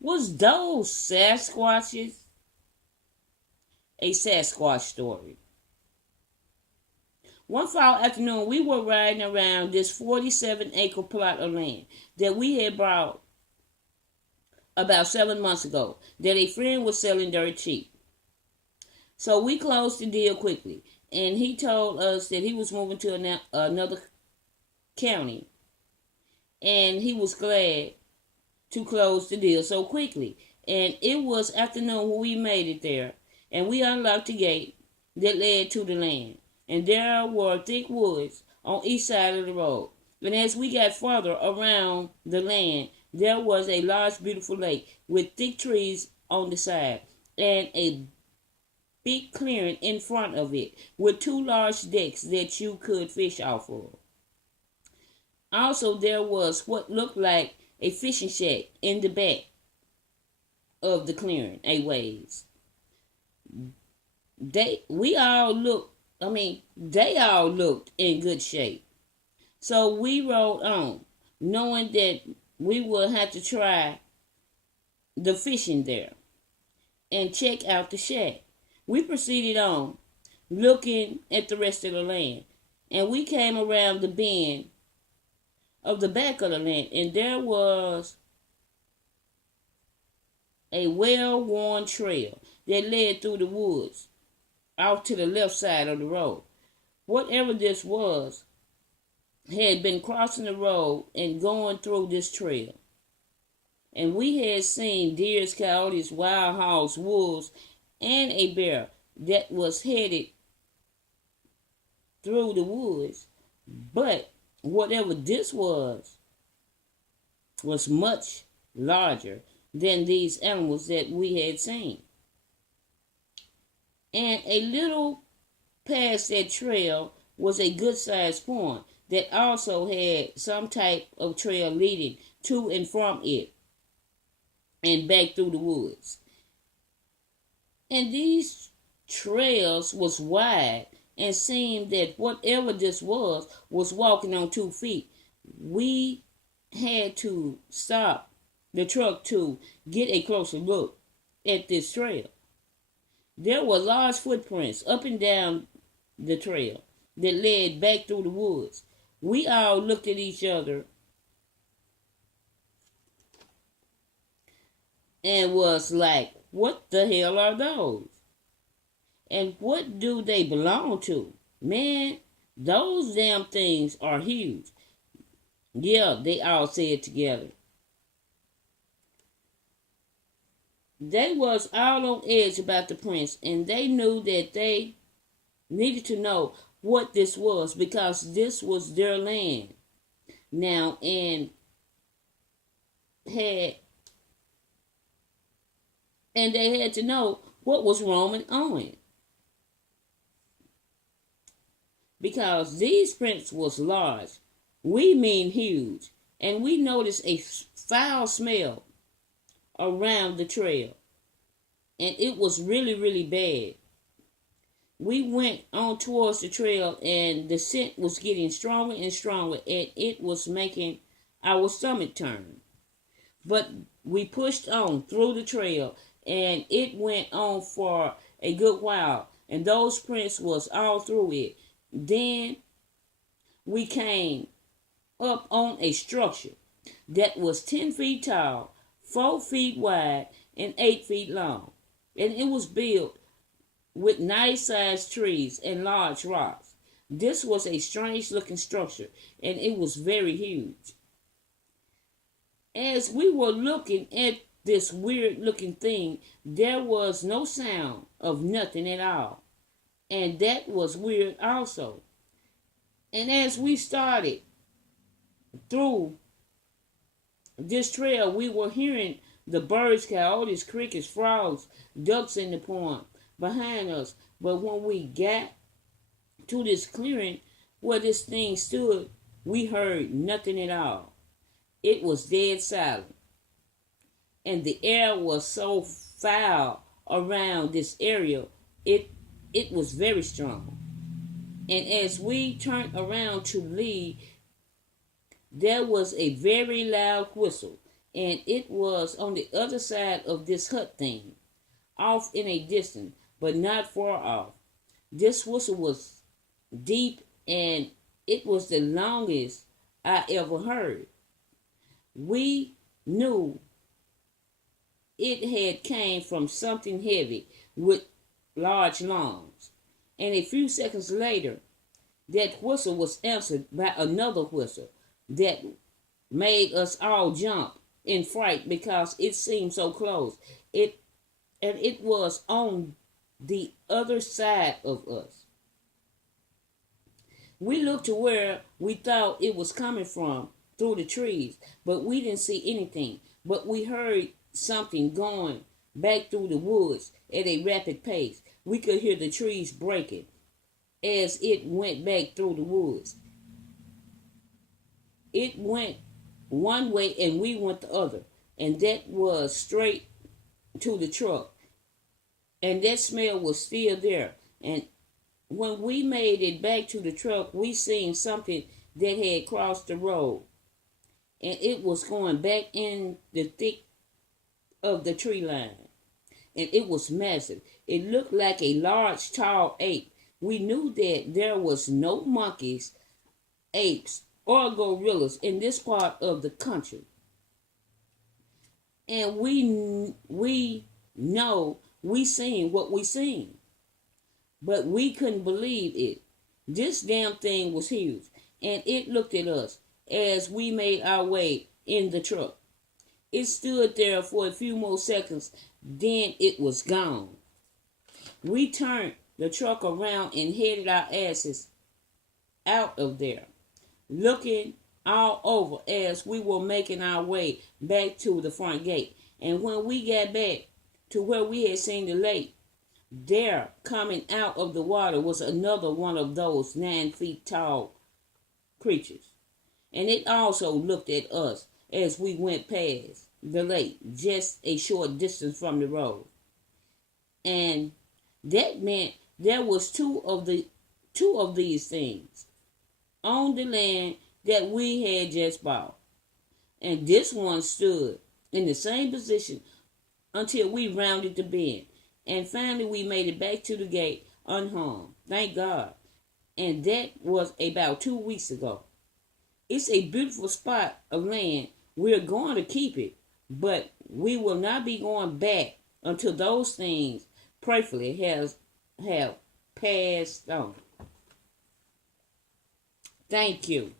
Was those Sasquatches? A Sasquatch story. One fall afternoon, we were riding around this 47-acre plot of land that we had bought about 7 months ago that a friend was selling dirt cheap. So we closed the deal quickly, and he told us that he was moving to another county, and he was glad to close the deal so quickly. And it was afternoon when we made it there, and we unlocked the gate that led to the land. And there were thick woods on each side of the road. And as we got farther around the land, there was a large, beautiful lake with thick trees on the side and a big clearing in front of it with two large decks that you could fish off of. Also, there was what looked like a fishing shack in the back of the clearing, a ways. They all looked in good shape. So we rode on, knowing that we would have to try the fishing there and check out the shack. We proceeded on, looking at the rest of the land, and we came around the bend of the back of the land, and there was a well-worn trail that led through the woods out to the left side of the road. Whatever this was had been crossing the road and going through this trail. And we had seen deers, coyotes, wild hogs, wolves, and a bear that was headed through the woods. But whatever this was much larger than these animals that we had seen. And a little past that trail was a good-sized pond that also had some type of trail leading to and from it and back through the woods. And these trails was wide and seemed that whatever this was walking on 2 feet. We had to stop the truck to get a closer look at this trail. There were large footprints up and down the trail that led back through the woods. We all looked at each other and was like, what the hell are those? And what do they belong to? Man, those damn things are huge. Yeah, they all said together. They was all on edge about the prince, and they knew that they needed to know what this was because this was their land now, and they had to know what was roaming on it. Because these prints was large, we mean huge, and we noticed a foul smell around the trail, and it was really, really bad. We went on towards the trail, and the scent was getting stronger and stronger, and it was making our stomach turn. But we pushed on through the trail, and it went on for a good while, and those prints was all through it. Then we came up on a structure that was 10 feet tall, 4 feet wide, and 8 feet long. And it was built with nice-sized trees and large rocks. This was a strange-looking structure, and it was very huge. As we were looking at this weird-looking thing, there was no sound of nothing at all. And that was weird also. And as we started through this trail, we were hearing the birds, coyotes, crickets, frogs, ducks in the pond behind us. But when we got to this clearing where this thing stood, we heard nothing at all. It was dead silent. And the air was so foul around this area, it was very strong. And as we turned around to leave, there was a very loud whistle. and it was on the other side of this hut thing, off in a distance, but not far off. This whistle was deep, and it was the longest I ever heard. We knew it had came from something heavy with large lungs. And a few seconds later, that whistle was answered by another whistle that made us all jump in fright because it seemed so close. It was on the other side of us. We looked to where we thought it was coming from through the trees, but we didn't see anything. But we heard something going back through the woods at a rapid pace. We could hear the trees breaking as it went back through the woods. It went one way and we went the other, and that was straight to the truck. And that smell was still there. And when we made it back to the truck, we seen something that had crossed the road, and it was going back in the thick of the tree line, and it was massive. It looked like a large, tall ape. We knew that there was no monkeys, apes, or gorillas in this part of the country, and we know we seen what we seen, but we couldn't believe it. This damn thing was huge, and it looked at us as we made our way in the truck. It stood there for a few more seconds, then it was gone. We turned the truck around and headed our asses out of there, looking all over as we were making our way back to the front gate. And when we got back to where we had seen the lake, there, coming out of the water, was another one of those 9 feet tall creatures. And it also looked at us as we went past the lake, just a short distance from the road. And that meant there was two of these things on the land that we had just bought. And this one stood in the same position until we rounded the bend. And finally we made it back to the gate unharmed. Thank God. And that was about 2 weeks ago. It's a beautiful spot of land. We're going to keep it, but we will not be going back until those things prayerfully have passed on. Thank you.